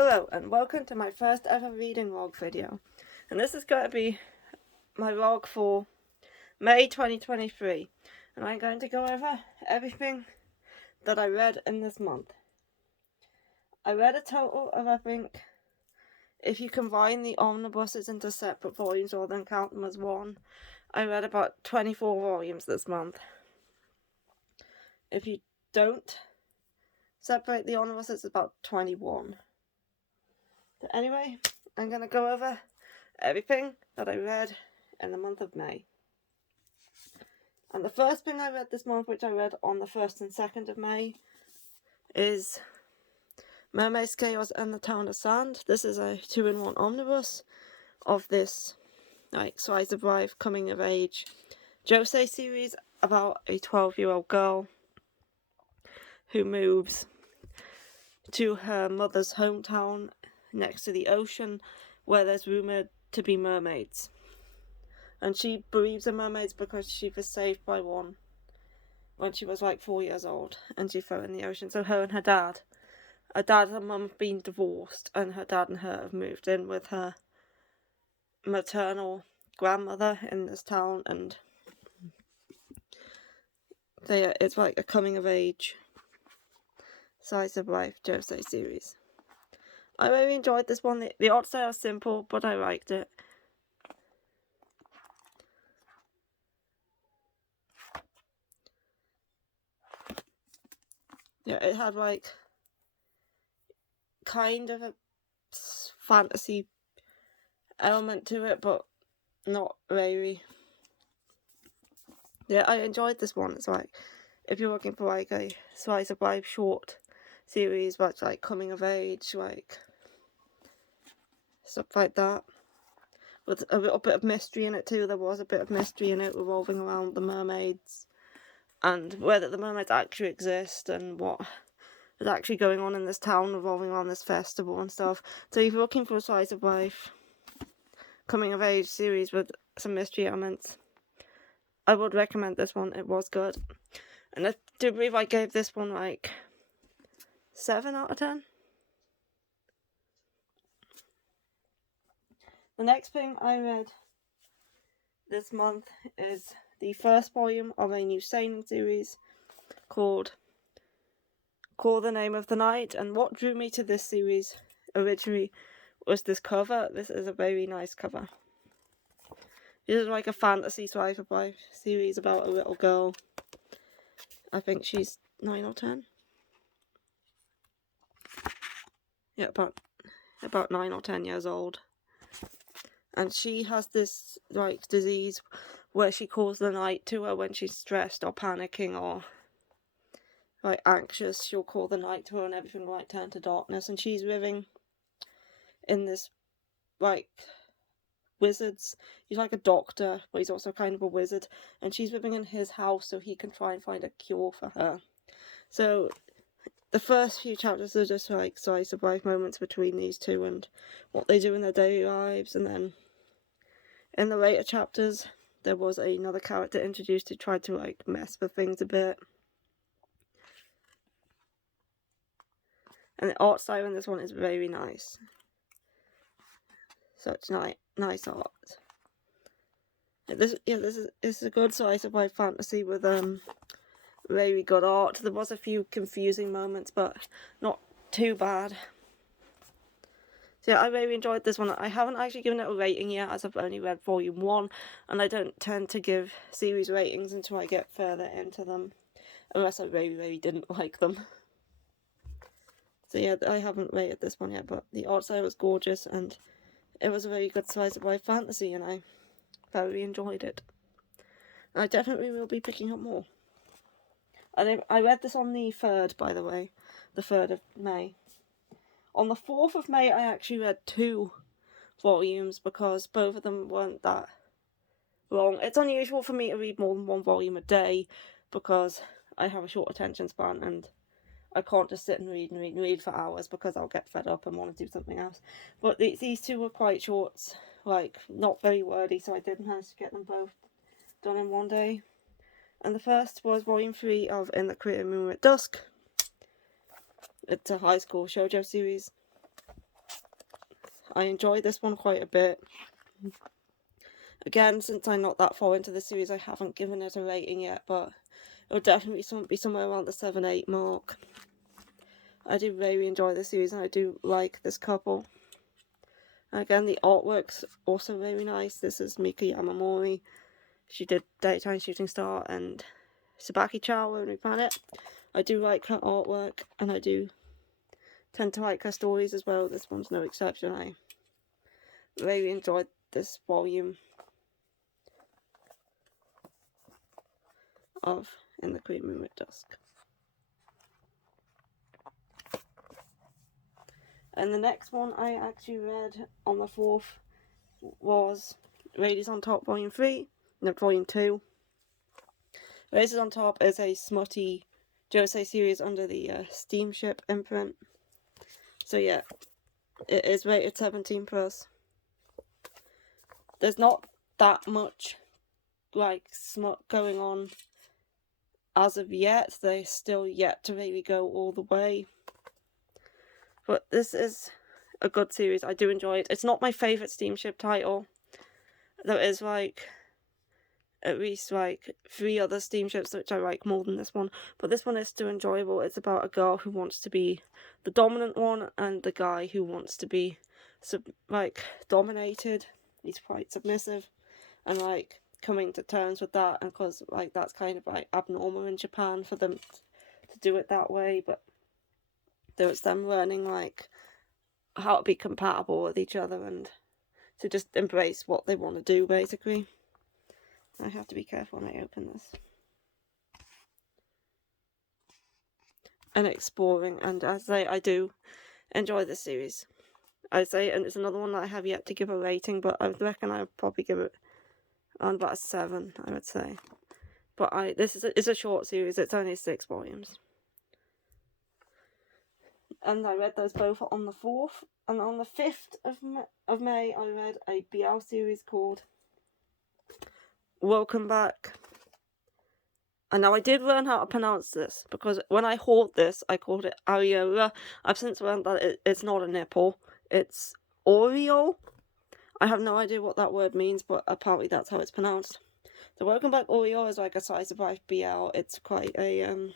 Hello and welcome to my first ever reading log video, and this is going to be my log for May 2023, and I'm going to go over everything that I read in this month. I read a total of, I think, if you combine the omnibuses into separate volumes or then count them as one, I read about 24 volumes this month. If you don't separate the omnibuses, it's about 21. But anyway, I'm going to go over everything that I read in the month of May. And the first thing I read this month, which I read on the 1st and 2nd of May, is Mermaid, Chaos and the Town of Sand. This is a 2-in-1 omnibus of this slice of life coming of age josei series about a 12-year-old girl who moves to her mother's hometown next to the ocean where there's rumoured to be mermaids. And she believes in mermaids because she was saved by one when she was like 4 years old and she fell in the ocean. So her and her dad and mum have been divorced, and her dad and her have moved in with her maternal grandmother in this town, and it's like a coming of age slice of life josei series. I really enjoyed this one. The art style is simple, but I liked it. Yeah, it had like kind of a fantasy element to it, but not really. Yeah, I enjoyed this one. It's like, if you're looking for like a slice of life short series that's like coming of age, like stuff like that, with a little bit of mystery in it too. There was a bit of mystery in it revolving around the mermaids and whether the mermaids actually exist and what is actually going on in this town revolving around this festival and stuff. So if you're looking for a slice of life coming of age series with some mystery elements, I would recommend this one. It was good. And I do believe I gave this one like 7 out of 10. The next thing I read this month is the first volume of a new seinen series called Call the Name of the Night. And what drew me to this series originally was this cover. This is a very nice cover. This is like a fantasy slice of life series about a little girl. I think she's 9 or 10. Yeah, about 9 or 10 years old. And she has this like disease where she calls the night to her when she's stressed or panicking or like anxious. She'll call the night to her and everything will like turn to darkness. And she's living in this like wizard's. He's like a doctor, but he's also kind of a wizard. And she's living in his house so he can try and find a cure for her. So the first few chapters are just like slice of life moments between these two and what they do in their daily lives, and then in the later chapters there was another character introduced who tried to like mess with things a bit. And the art style in this one is very nice. Such nice art. This is a good slice of life fantasy with very good art. There was a few confusing moments, but not too bad. So yeah, I really enjoyed this one. I haven't actually given it a rating yet, as I've only read volume 1, and I don't tend to give series ratings until I get further into them, unless I really didn't like them. So yeah, I haven't rated this one yet, but the art style was gorgeous, and it was a very good slice of life fantasy, and I thoroughly enjoyed it. And I definitely will be picking up more. I read this on the 3rd, by the way, the 3rd of May. On the 4th of May, I actually read 2 volumes because both of them weren't that long. It's unusual for me to read more than 1 volume a day because I have a short attention span and I can't just sit and read for hours because I'll get fed up and want to do something else. But these 2 were quite short, like not very wordy, so I did manage to get them both done in one day. And the first was volume 3 of In the Crater Moon at Dusk. It's a high school shoujo series. I enjoyed this one quite a bit. Again, since I'm not that far into the series, I haven't given it a rating yet, but it'll definitely be somewhere around the 7-8 mark. I do really enjoy the series, and I do like this couple. And again, the artwork's also very nice. This is Mika Yamamori. She did Daytime Shooting Star and Tsubaki Chow when we planet. I do like her artwork, and I do tend to like her stories as well. This one's no exception. I really enjoyed this volume of In the Green Room at Dusk. And the next one I actually read on the 4th was Raiders on Top Volume 3, no, Volume 2. Raiders on Top is a smutty josei series under the Steamship imprint. So yeah, it is rated 17+. There's not that much like smut going on as of yet. They're still yet to really go all the way. But this is a good series. I do enjoy it. It's not my favourite Steamship title. There is like at least like 3 other steamships which I like more than this one, but this one is still enjoyable. It's about a girl who wants to be the dominant one and the guy who wants to be dominated. He's quite submissive, and like coming to terms with that, and because like that's kind of like abnormal in Japan for them to do it that way, but there's them learning like how to be compatible with each other and to just embrace what they want to do, basically. I have to be careful when I open this. And exploring, and I say I do enjoy this series. I say, and it's another one that I have yet to give a rating, but I reckon I would probably give it on about a 7, I would say. But it's a short series. It's only 6 volumes. And I read those both on the 4th, and on the 5th of May, I read a BL series called Welcome Back. And now I did learn how to pronounce this, because when I hauled this, I called it Areola. I've since learned that it's not a nipple, it's Oreo. I have no idea what that word means, but apparently that's how it's pronounced. The Welcome Back Oreo is like a size of life BL. It's quite a,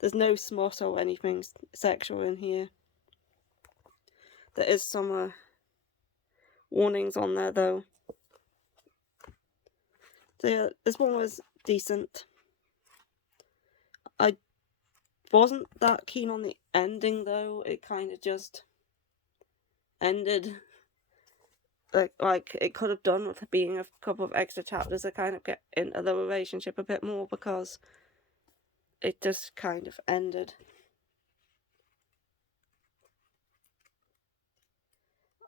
there's no smut or anything sexual in here. There is some warnings on there though. So yeah, this one was decent. I wasn't that keen on the ending though. It kind of just ended like it could have done with being a couple of extra chapters to kind of get into the relationship a bit more, because it just kind of ended.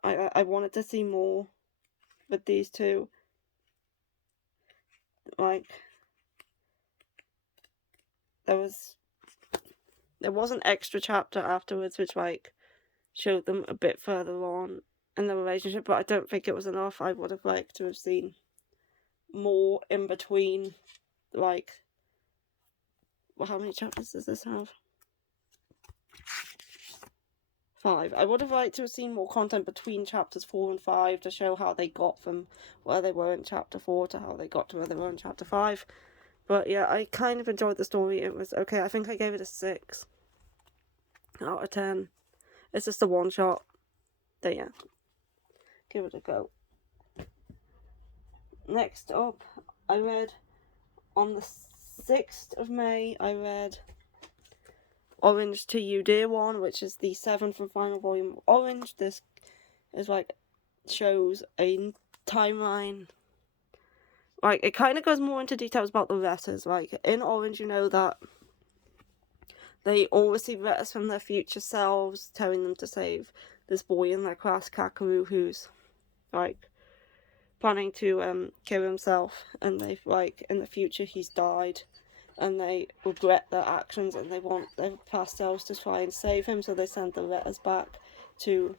I wanted to see more with these two. Like there was an extra chapter afterwards which like showed them a bit further on in the relationship, but I don't think it was enough. I would have liked to have seen more in between. Like, well, how many chapters does this have? 5. I would have liked to have seen more content between chapters 4 and 5 to show how they got from where they were in chapter 4 to how they got to where they were in chapter 5. But yeah, I kind of enjoyed the story. It was okay. I think I gave it a 6 out of 10. It's just a one shot. But yeah, give it a go. Next up, I read on the 6th of May, I read Orange to You Dear One, which is the 7th and final volume of Orange. This is like, shows a timeline. Like, it kind of goes more into details about the letters. Like, in Orange, you know that they all receive letters from their future selves telling them to save this boy in their class, Kakeru, who's like planning to kill himself, and they've like in the future he's died, and they regret their actions and they want their past selves to try and save him, so they send the letters back to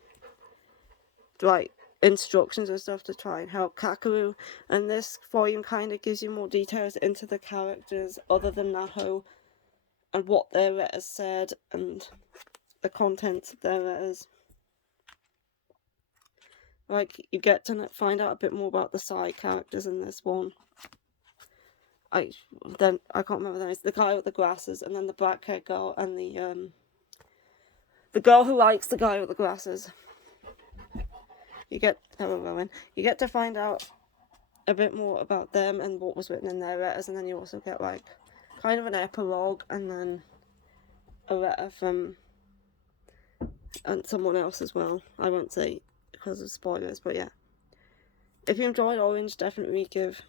like instructions and stuff to try and help Kakeru. And this volume kind of gives you more details into the characters other than Naho and what their letters said and the contents of their letters. like, you get to find out a bit more about the side characters in this one. I can't remember the names. The guy with the glasses, and then the black-haired girl, and the girl who likes the guy with the glasses. You get to find out a bit more about them and what was written in their letters, and then you also get like kind of an epilogue and then a letter from someone else as well. I won't say because of spoilers, but yeah. If you enjoyed Orange, definitely give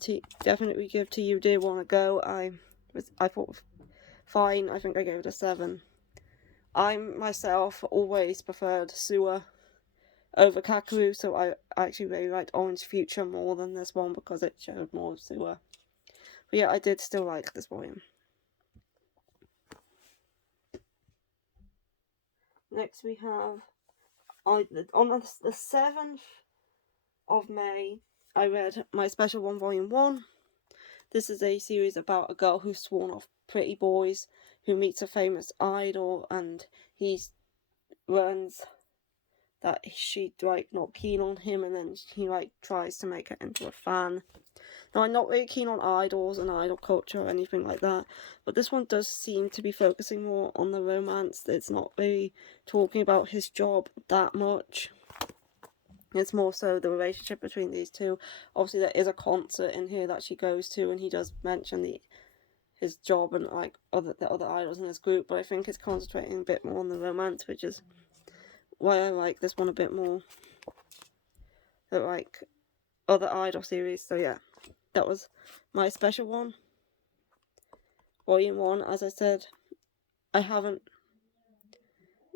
To You Dear One a go. I thought fine. I think I gave it a 7. I myself always preferred Sewer over Kakeru, so I actually really liked Orange Future more than this one because it showed more of Sewer. But yeah, I did still like this volume. Next we have, on the 7th of May, I read My Special One Volume 1. This is a series about a girl who's sworn off pretty boys, who meets a famous idol, and he learns that she's like not keen on him, and then he like tries to make her into a fan. Now, I'm not really keen on idols and idol culture or anything like that, but this one does seem to be focusing more on the romance. It's not really talking about his job that much. It's more so the relationship between these two. Obviously, there is a concert in here that she goes to, and he does mention his job and like the other idols in his group, but I think it's concentrating a bit more on the romance, which is why I like this one a bit more than like other idol series. So yeah, that was My Special One Volume 1. As I said, I haven't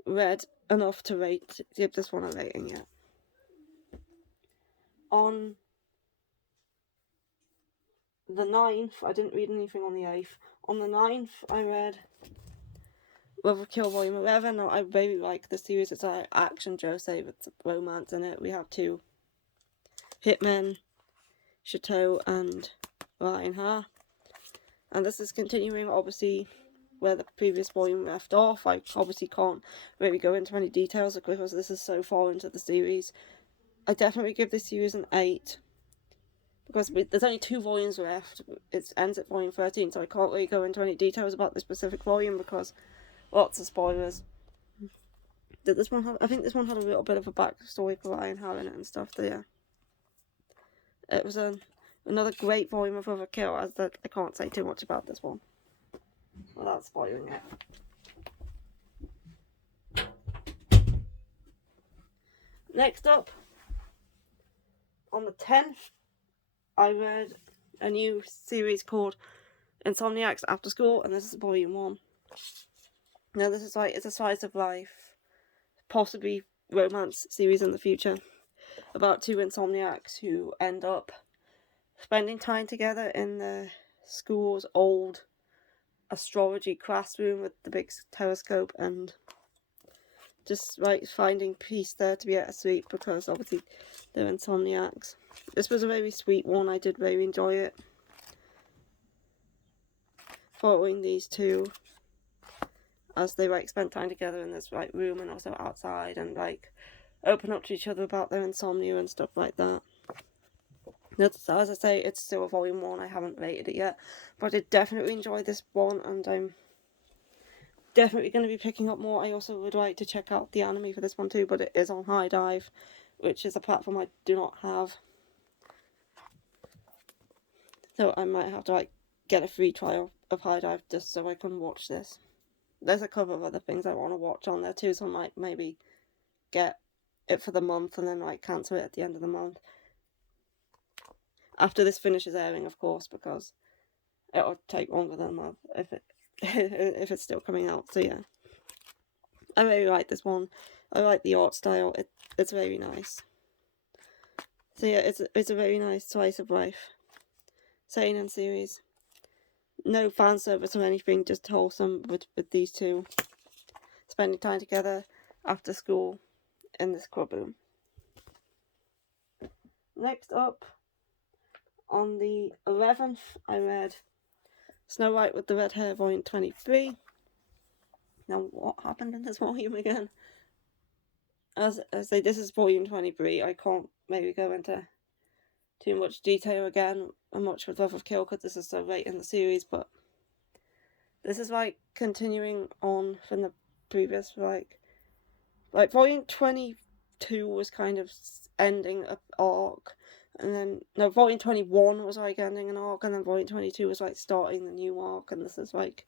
read enough to give this one a rating yet. On the 9th, I didn't read anything on the 8th. On the 9th, I read Love of Kill Volume 11. Now, I really like this series. It's like action josei with romance in it. We have 2 hitmen, Chateau and Ryan. And this is continuing, obviously, where the previous volume left off. I obviously can't really go into any details because this is so far into the series. I definitely give this series an 8. Because there's only 2 volumes left. It ends at volume 13, so I can't really go into any details about this specific volume because lots of spoilers. I think this one had a little bit of a backstory for Ryan in it and stuff, so yeah. It was another great volume of Overkill, as that I can't say too much about this one without spoiling it. Next up, on the 10th, I read a new series called Insomniacs After School, and this is volume 1. Now this is like, it's a slice of life, possibly romance series in the future, about 2 insomniacs who end up spending time together in the school's old astrology classroom with the big telescope, and just like finding peace there to be able to sleep because obviously they're insomniacs. This was a very sweet one. I did really enjoy it. Following these 2 as they like spend time together in this like room and also outside, and like open up to each other about their insomnia and stuff like that. As I say, it's still a volume 1. I haven't rated it yet, but I did definitely enjoy this one, and I'm definitely going to be picking up more. I also would like to check out the anime for this one too, but it is on High Dive, which is a platform I do not have. So I might have to like get a free trial of High Dive just so I can watch this. There's a couple of other things I want to watch on there too, so I might maybe get it for the month and then like cancel it at the end of the month. After this finishes airing, of course, because it'll take longer than a month if it's still coming out. So yeah, I really like this one. I like the art style. It's very nice. So yeah, it's a very nice slice of life seinen series. No fan service or anything, just wholesome with these 2 spending time together after school in this club room. Next up, on the 11th, I read Snow White with the Red Hair, Volume 23. Now, what happened in this volume again? as I say, this is volume 23. I can't maybe go into too much detail again. I much would love have killed because this is so late in the series, but this is like continuing on from the previous, like volume 22 was kind of ending an arc, and then no, volume 21 was like ending an arc, and then volume 22 was like starting the new arc, and this is like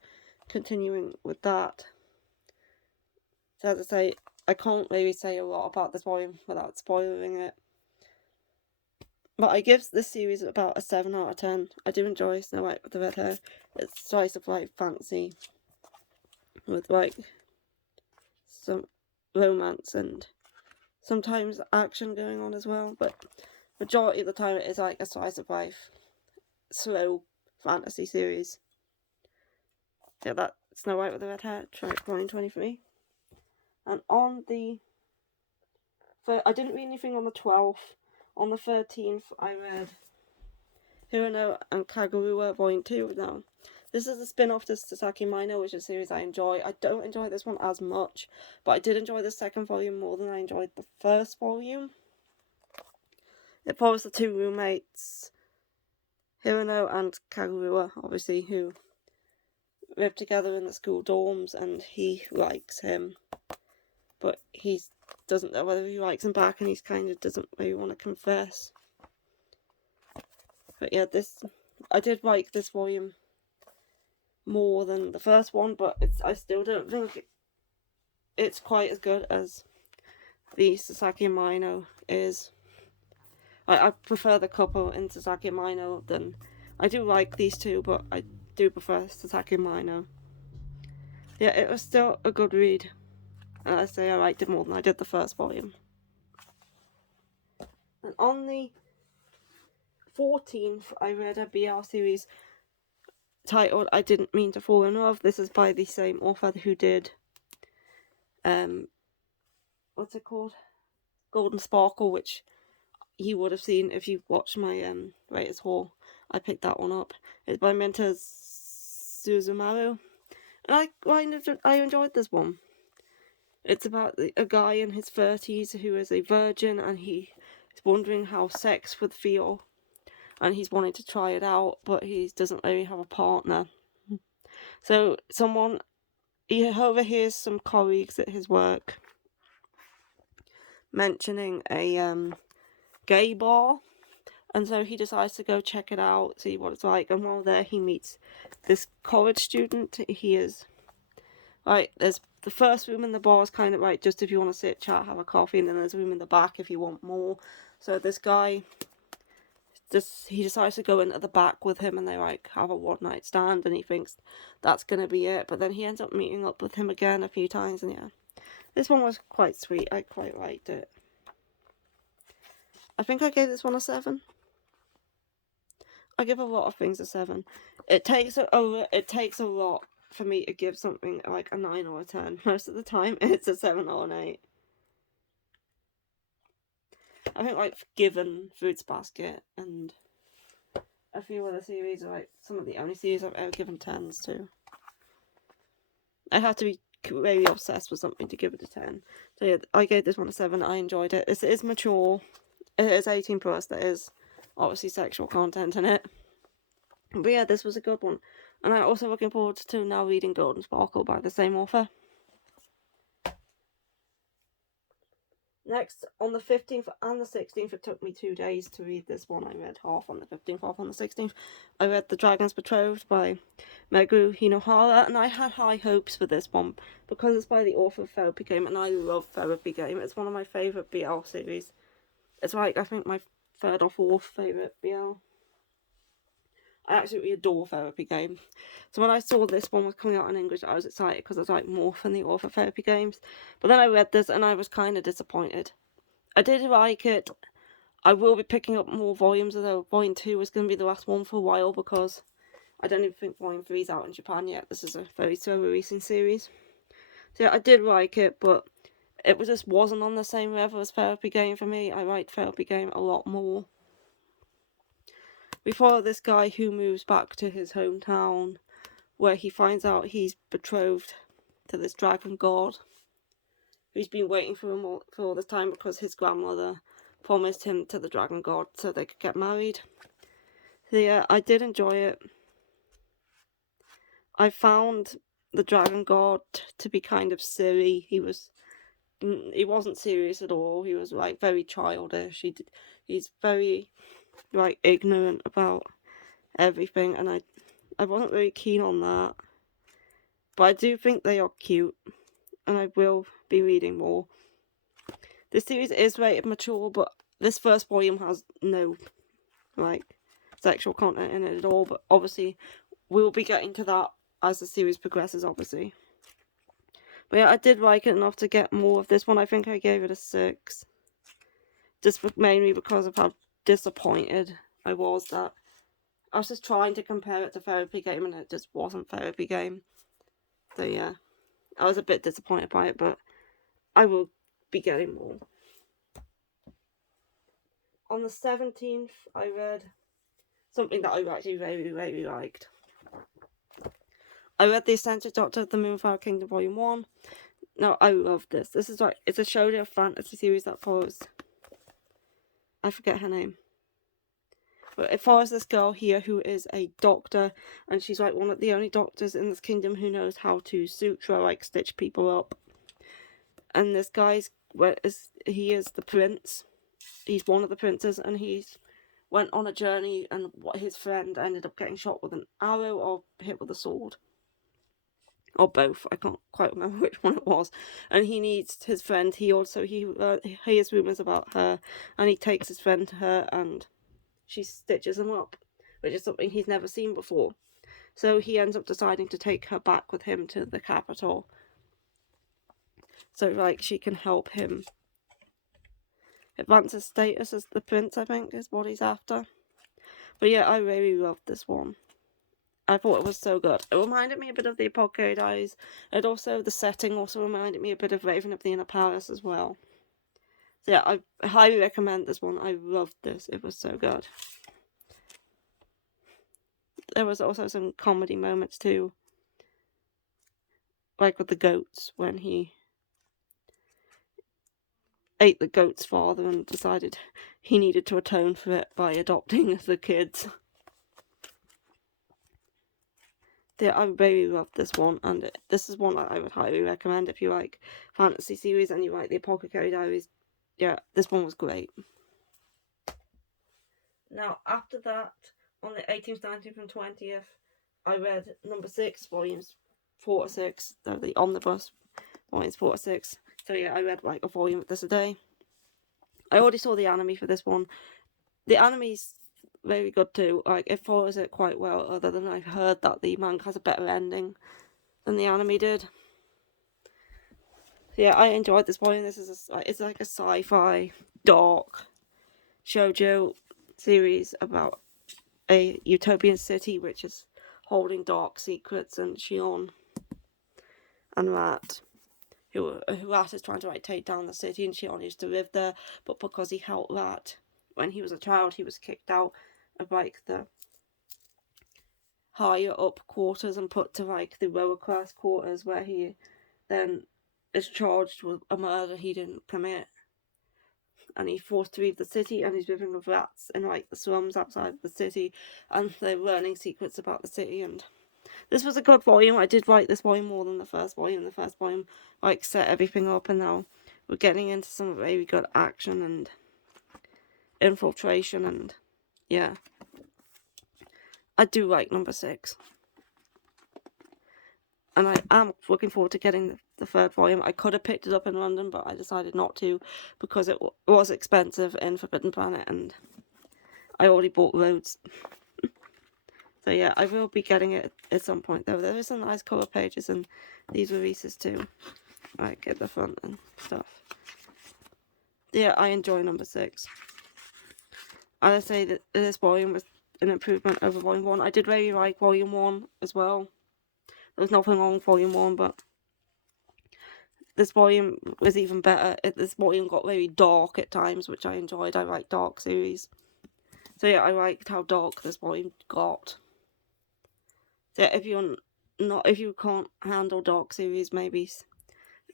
continuing with that. So as I say, I can't really say a lot about this volume without spoiling it. But I give this series about a 7 out of 10. I do enjoy Snow White with the Red Hair. It's slice of life fantasy with like some romance and sometimes action going on as well. But majority of the time it is like a slice of life, slow fantasy series. So that's Snow White with the Red Hair, volume 23. And on the... I didn't read anything on the 12th. On the 13th, I read Hirono and Kaguya Volume 2 now. This is a spin-off to Sasaki Mino, which is a series I enjoy. I don't enjoy this one as much, but I did enjoy the second volume more than I enjoyed the first volume. It follows the two roommates, Hirono and Kaguya, obviously, who live together in the school dorms, and he likes him, but he doesn't know whether he likes him back, and he kind of doesn't really want to confess. But yeah, I did like this volume more than the first one, but I still don't think it's quite as good as the Sasaki Mino is. I prefer the couple in Sasaki Mino than... I do like these two, but I do prefer Sasaki Mino. Yeah, it was still a good read. And I say I liked it more than I did the first volume. And on the 14th, I read a BL series titled I Didn't Mean to Fall in Love. This is by the same author who did what's it called? Golden Sparkle, which you would have seen if you watched my Writers Hall. I picked that one up. It's by Menta Suzumaru. And I enjoyed this one. It's about a guy in his 30s who is a virgin, and he is wondering how sex would feel, and he's wanting to try it out, but he doesn't really have a partner. So he overhears some colleagues at his work mentioning a gay bar, and so he decides to go check it out, see what it's like. And while there, he meets this college student. He is there's the first room in the bar is kind of just if you want to sit, chat, have a coffee, and then there's a room in the back if you want more. So this guy, he decides to go into the back with him, and they have a one night stand, and he thinks that's gonna be it. But then he ends up meeting up with him again a few times, and yeah, this one was quite sweet. I quite liked it. I think I gave this one a 7. I give a lot of things a 7. It takes a lot for me to give something like a 9 or a 10. Most of the time, it's a 7 or an 8. I think Given, Fruits Basket, and a few other series are some of the only series I've ever given 10s to. I have to be very obsessed with something to give it a 10. So yeah, I gave this one a 7. I enjoyed it. It is mature. It is 18 plus. There is obviously sexual content in it. But yeah, this was a good one. And I'm also looking forward to now reading Golden Sparkle by the same author. Next, on the 15th and the 16th, it took me 2 days to read this one. I read half on the 15th, half on the 16th. I read The Dragon's Betrothed by Meguru Hinohara, and I had high hopes for this one because it's by the author of Therapy Game, and I love Therapy Game. It's one of my favourite BL series. It's I think my 3rd or 4th favourite BL. I absolutely adore Therapy Game. So when I saw this one was coming out in English, I was excited because I was more from the author of Therapy Games. But then I read this and I was kind of disappointed. I did like it. I will be picking up more volumes, although Volume 2 is going to be the last one for a while because I don't even think Volume 3 is out in Japan yet. This is a very slow releasing series. So yeah, I did like it, but it just wasn't on the same level as Therapy Game for me. I liked Therapy Game a lot more. We follow this guy who moves back to his hometown, where he finds out he's betrothed to this dragon god, who's been waiting for him for all this time because his grandmother promised him to the dragon god so they could get married. So yeah, I did enjoy it. I found the dragon god to be kind of silly. He wasn't serious at all. He was like very childish. He's very like ignorant about everything, and I wasn't really keen on that. But I do think they are cute, and I will be reading more. This series is rated mature, but this first volume has no like sexual content in it at all. But obviously, we'll be getting to that as the series progresses, obviously. But yeah, I did like it enough to get more of this one. I think I gave it a 6. Just mainly because of how disappointed I was that I was just trying to compare it to Therapy Game and it just wasn't Therapy Game. So yeah, I was a bit disappointed by it, but I will be getting more. On the 17th, I read something that I actually very, very liked. I read The Eccentric Doctor of the Moonflower Kingdom Volume 1. Now, I love this. This is like, it's a shoujo fantasy series that follows, I forget her name. But it follows this girl here who is a doctor, and she's like one of the only doctors in this kingdom who knows how to suture, like stitch people up. And this guy's, he is the prince. He's one of the princes, and he's went on a journey, and his friend ended up getting shot with an arrow or hit with a sword. Or both, I can't quite remember which one it was. And he needs his friend. He hears rumours about her, and he takes his friend to her, and she stitches him up, which is something he's never seen before. So he ends up deciding to take her back with him to the capital, so like she can help him advance his status as the prince, I think is what he's after. But yeah, I really loved this one. I thought it was so good. It reminded me a bit of the Apothecary Diaries, and also the setting also reminded me a bit of Raven of the Inner Palace as well. So yeah, I highly recommend this one. I loved this. It was so good. There was also some comedy moments too, like with the goats when he ate the goat's father and decided he needed to atone for it by adopting the kids. Yeah, I really loved this one, and this is one that I would highly recommend if you like fantasy series and you like the Apothecary Diaries. Yeah, this one was great. Now, after that, on the 18th, 19th and 20th, I read number 6, volumes 4 to 6, the omnibus, volumes 4 to 6. So yeah, I read like a volume of this a day. I already saw the anime for this one. The anime's very good too. Like, it follows it quite well, other than I've heard that the manga has a better ending than the anime did. So yeah, I enjoyed this volume. This is it's like a sci-fi dark shoujo series about a utopian city which is holding dark secrets, and Shion and Rat, who Rat is trying to like take down the city, and Shion used to live there, but because he helped Rat when he was a child, he was kicked out of like the higher up quarters and put to like the lower class quarters, where he then is charged with a murder he didn't commit, and he's forced to leave the city, and he's living with rats in like the slums outside of the city, and they're learning secrets about the city. And this was a good volume. I did like this volume more than the first volume. The first volume like set everything up, and now we're getting into some very good action and infiltration, and yeah, I do like number 6. And I am looking forward to getting the third volume. I could have picked it up in London, but I decided not to because it was expensive in Forbidden Planet, and I already bought loads. So yeah, I will be getting it at some point though. There is some nice cover pages in these releases too, like at the front and stuff. Yeah, I enjoy number 6. I'd say that this volume was an improvement over volume 1. I did really like volume 1 as well. There's nothing wrong with volume 1, but this volume was even better. This volume got very dark at times, which I enjoyed. I like dark series. So yeah, I liked how dark this volume got. So yeah, if you can't handle dark series, maybe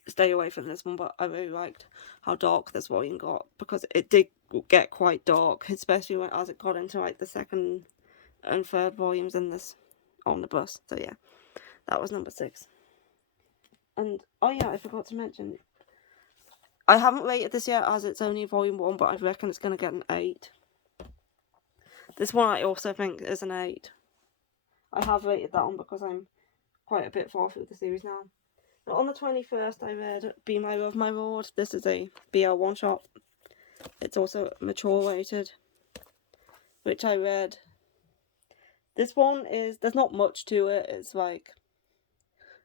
stay away from this one, but I really liked how dark this volume got, because it did get quite dark, especially as it got into like the second and third volumes in this omnibus. So yeah, that was number 6. And oh yeah, I forgot to mention, I haven't rated this yet as it's only volume 1, but I reckon it's going to get an 8. This one I also think is an 8. I have rated that one because I'm quite a bit far through the series now. Now on the 21st I read Be My Love My Lord. This is a BL one-shot. It's also mature rated, which I read. This one is, there's not much to it. It's like,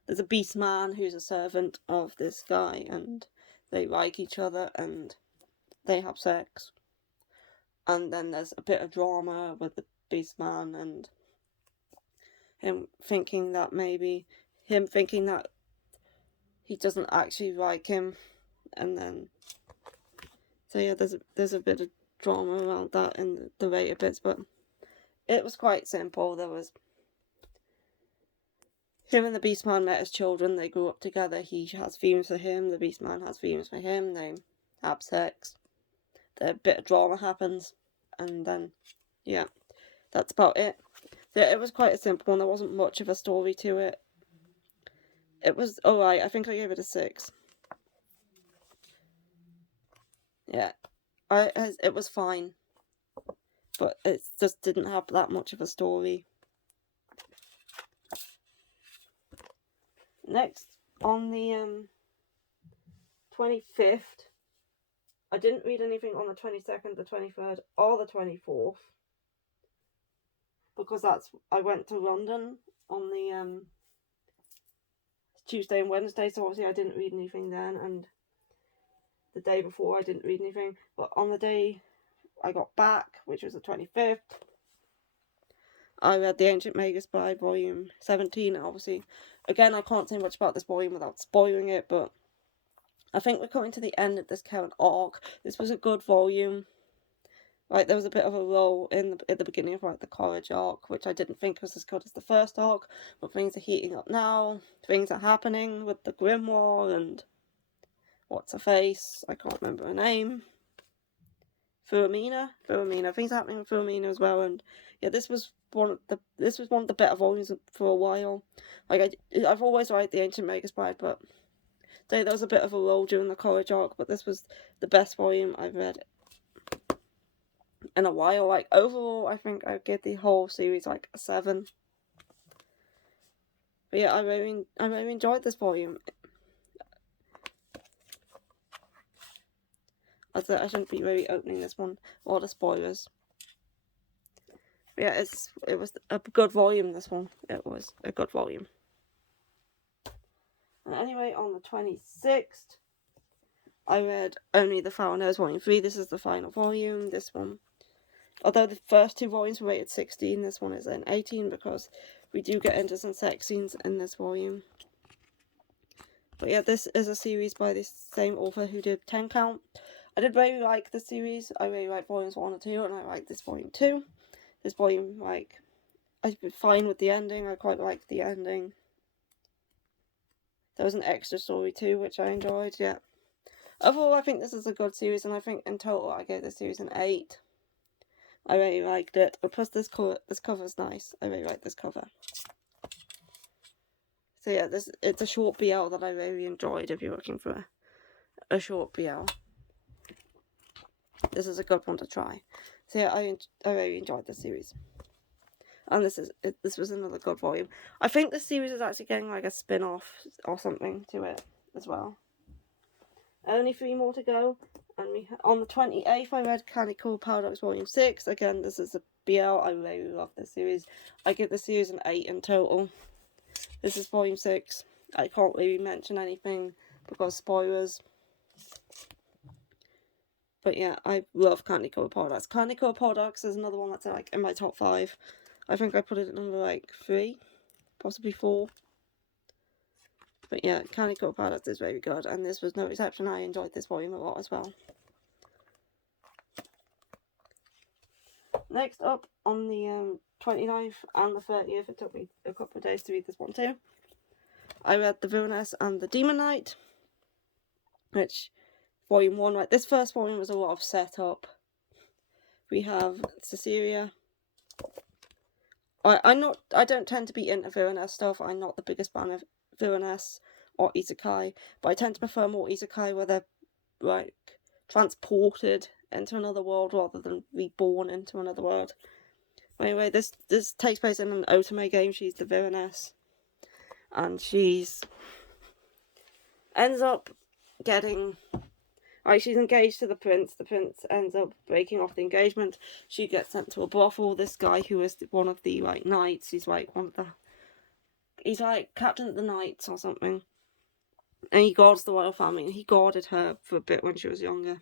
there's a beast man who's a servant of this guy, and they like each other and they have sex. And then there's a bit of drama with the beast man and him thinking that he doesn't actually like him, and then so yeah, there's a bit of drama around that in the later bits, but it was quite simple. There was him and the Beastman met as children, they grew up together, he has feelings for him, the Beastman has feelings for him, they have sex, a bit of drama happens, and then, yeah, that's about it. So it was quite a simple one, there wasn't much of a story to it. It was alright, I think I gave it a 6. Yeah, it was fine, but it just didn't have that much of a story. Next, on the 25th, I didn't read anything on the 22nd, the 23rd, or the 24th, because I went to London on the Tuesday and Wednesday, so obviously I didn't read anything then, and the day before I didn't read anything, but on the day I got back, which was the 25th, I read The Ancient Magus by volume 17, obviously. Again, I can't say much about this volume without spoiling it, but I think we're coming to the end of this current arc. This was a good volume. Like, there was a bit of a lull at the beginning of like the college arc, which I didn't think was as good as the first arc, but things are heating up now. Things are happening with the Grimoire and what's her face? I can't remember her name. Philomena. Things are happening with Philomena as well, and yeah, this was one of the better volumes for a while. Like I've always liked The Ancient Magus Bride, but there was a bit of a lull during the college arc, but this was the best volume I've read in a while. Like overall, I think I'd give the whole series like a 7. But yeah, I really enjoyed this volume. I shouldn't be really opening this one. A lot of spoilers. But yeah, it was a good volume, this one. It was a good volume. And anyway, on the 26th, I read Only the Foul Knows Volume 3. This is the final volume. This one, although the first 2 volumes were rated 16, this one is an 18 because we do get into some sex scenes in this volume. But yeah, this is a series by the same author who did 10 Count. I did really like the series. I really like volumes 1 and 2, and I like this volume 2. This volume, like, I've been fine with the ending. I quite liked the ending. There was an extra story too, which I enjoyed, yeah. Overall, I think this is a good series, and I think in total I gave this series an 8. I really liked it. But plus this cover's nice. I really like this cover. So yeah, it's a short BL that I really enjoyed if you're looking for a short BL. This is a good one to try. So yeah, I really enjoyed this series. And this was another good volume. I think this series is actually getting like a spin-off or something to it as well. Only 3 more to go. And on the 28th, I read Candy Cool Paradox Volume 6. Again, this is a BL. I really love this series. I give the series an 8 in total. This is Volume 6. I can't really mention anything because spoilers. But yeah, I love Candy Cool Paradox. Candy Cool Paradox is another one that's like in my top 5. I think I put it at number like 3, possibly 4. But yeah, Candy Cool Paradox is very good, and this was no exception. I enjoyed this volume a lot as well. Next up, on the 29th and the 30th, it took me a couple of days to read this one too. I read The Villainess and the Demonite. which volume 1, right, this first volume was a lot of setup. We have Cecilia. I don't tend to be into villainess stuff. I'm not the biggest fan of villainess or isekai, but I tend to prefer more isekai where they're like transported into another world rather than reborn into another world. Anyway, this takes place in an otome game. She's the villainess, and she's ends up getting, like, she's engaged to the prince. The prince ends up breaking off the engagement. She gets sent to a brothel. This guy who is one of the like knights, he's like captain of the knights or something, and he guards the royal family. And he guarded her for a bit when she was younger,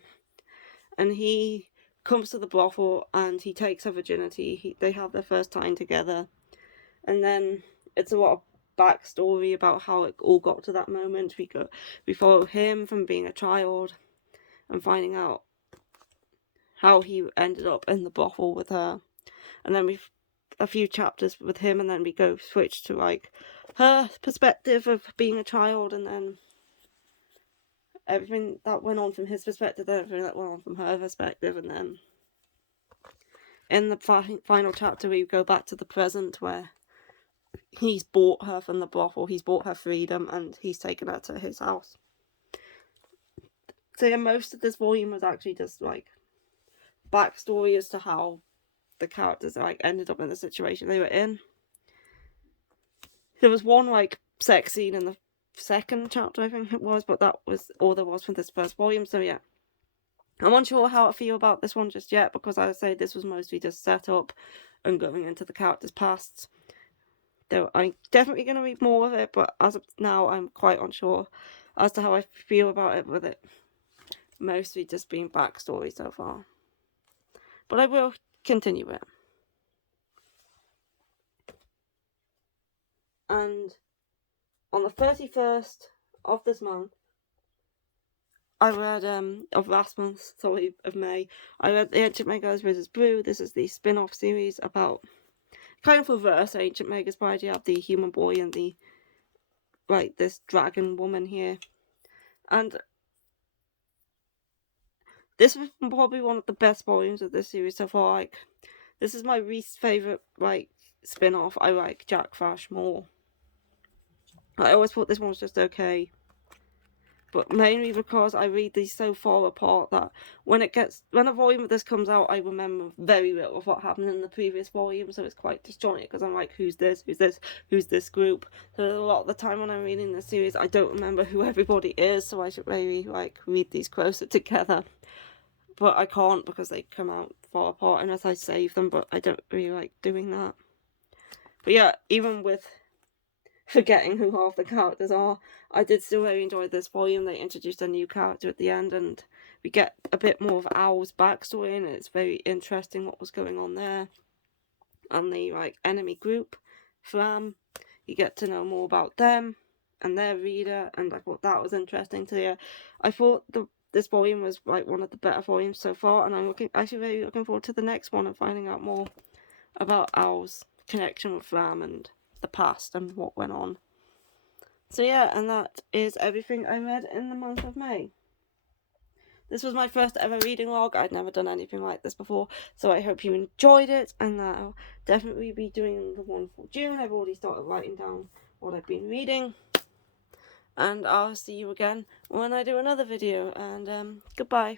and he comes to the brothel and he takes her virginity. They have their first time together, and then it's a lot of backstory about how it all got to that moment. We follow him from being a child and finding out how he ended up in the brothel with her, and then we've a few chapters with him, and then we switch to like her perspective of being a child, and then everything that went on from his perspective, then everything that went on from her perspective, and then in the final chapter we go back to the present where he's bought her from the brothel, he's bought her freedom, and he's taken her to his house. So yeah, most of this volume was actually just like backstory as to how the characters like ended up in the situation they were in. There was one like sex scene in the second chapter, I think it was, but that was all there was from this first volume. So yeah, I'm unsure how I feel about this one just yet, because I say this was mostly just set up and going into the characters' pasts. Though I'm definitely going to read more of it, but as of now I'm quite unsure as to how I feel about it, with it mostly just being backstory so far. But I will continue it. And on the 31st of this month, I read, of May, I read The Ancient Magus vs. Brew. This is the spin-off series about, kind of reverse Ancient Magus, but you have the human boy and the, like, this dragon woman here. And this was probably one of the best volumes of this series so far. Like, this is my least favourite, like, spin-off. I like Jack Flash more. I always thought this one was just okay, but mainly because I read these so far apart that when a volume of this comes out, I remember very little of what happened in the previous volume, so it's quite disjointed, because I'm like, who's this group? So a lot of the time when I'm reading this series, I don't remember who everybody is, so I should maybe like read these closer together. But I can't, because they come out far apart unless I save them, but I don't really like doing that. But yeah, even with forgetting who half the characters are, I did still really enjoy this volume. They introduced a new character at the end, and we get a bit more of Owl's backstory, and it's very interesting what was going on there. And the like enemy group, Flam, you get to know more about them and their reader, and I thought that was interesting to hear. I thought this volume was like one of the better volumes so far, and I'm actually really looking forward to the next one and finding out more about Owl's connection with Flam and the past and what went on. So yeah, and that is everything I read in the month of May. This was my first ever reading log. I'd never done anything like this before, so I hope you enjoyed it, and I'll definitely be doing the one for June. I've already started writing down what I've been reading, and I'll see you again when I do another video, and goodbye.